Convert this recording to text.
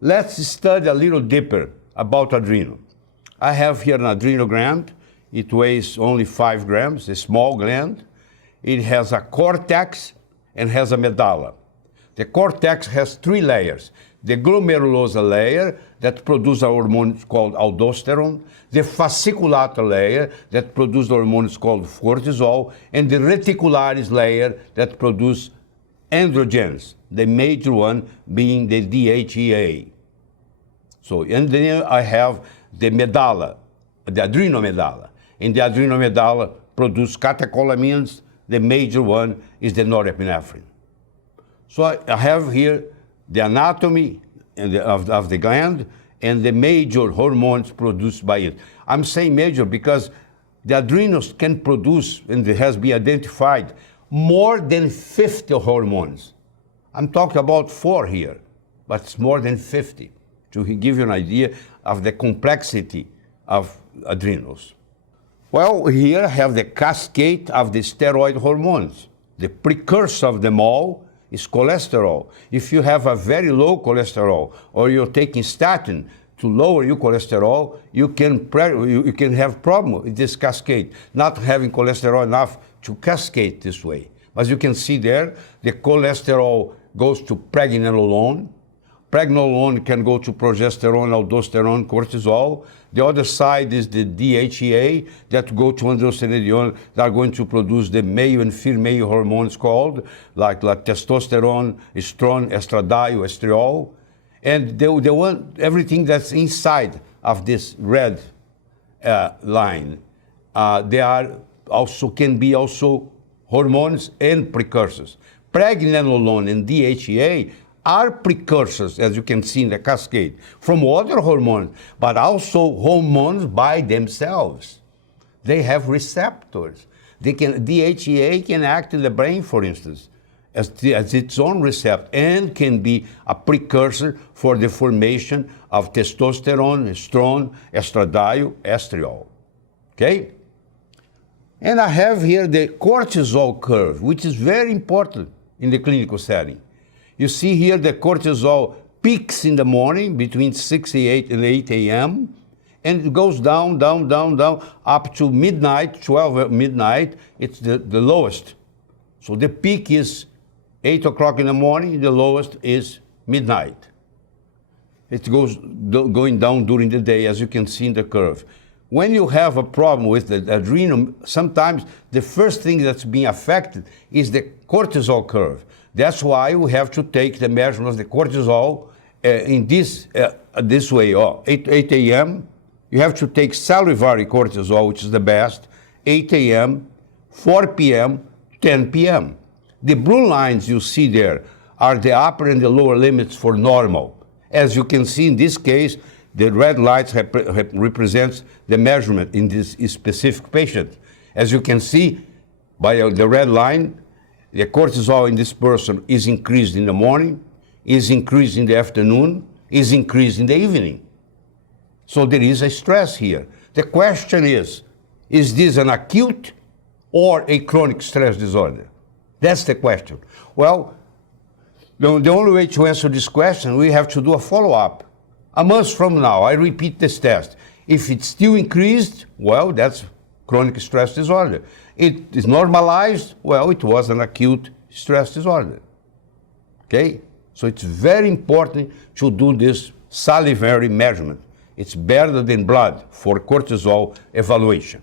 Let's study a little deeper about adrenal. I have here an adrenal gland. It weighs only 5 grams, a small gland. It has a cortex and has a medulla. The cortex has 3 layers. The glomerulosa layer that produces a hormone called aldosterone, the fasciculator layer that produces hormones called cortisol, and the reticularis layer that produces androgens, the major one being the DHEA. So, and then I have the medulla, the adrenal medulla. And the adrenal medulla produces catecholamines. The major one is the norepinephrine. So I have here the anatomy of the gland and the major hormones produced by it. I'm saying major because the adrenals can produce, and it has been identified, more than 50 hormones. I'm talking about 4 here, but it's more than 50, to give you an idea of the complexity of adrenals. Well, here I have the cascade of the steroid hormones. The precursor of them all is cholesterol. If you have a very low cholesterol or you're taking statin to lower your cholesterol, you can have problem with this cascade, not having cholesterol enough to cascade this way. As you can see there, the cholesterol goes to pregnenolone. Pregnenolone can go to progesterone, aldosterone, cortisol. The other side is the DHEA that go to androstenedione that are going to produce the male and female hormones called like testosterone, estrogen, estradiol, estriol. And they want everything that's inside of this red line. They are also can be also hormones and precursors. Pregnenolone and DHEA are precursors, as you can see in the cascade, from other hormones, but also hormones by themselves. They have receptors. DHEA can act in the brain, for instance, as its own receptor, and can be a precursor for the formation of testosterone, estrogen, estradiol, estriol. Okay? And I have here the cortisol curve, which is very important in the clinical setting. You see here the cortisol peaks in the morning between 6 and 8 a.m. and it goes down, down, down, down up to midnight, 12 midnight. It's the lowest. So the peak is 8 o'clock in the morning, the lowest is midnight. It goes going down during the day, as you can see in the curve. When you have a problem with the adrenal, sometimes the first thing that's being affected is the cortisol curve. That's why we have to take the measurement of the cortisol in this way. 8 a.m., you have to take salivary cortisol, which is the best, 8 a.m., 4 p.m., 10 p.m. The blue lines you see there are the upper and the lower limits for normal. As you can see in this case, the red lights represents the measurement in this specific patient. As you can see by the red line, the cortisol in this person is increased in the morning, is increased in the afternoon, is increased in the evening. So there is a stress here. The question is this an acute or a chronic stress disorder? That's the question. Well, the only way to answer this question, we have to do a follow-up. A month from now, I repeat this test. If it's still increased, well, that's chronic stress disorder. It is normalized, well, it was an acute stress disorder. Okay? So it's very important to do this salivary measurement. It's better than blood for cortisol evaluation.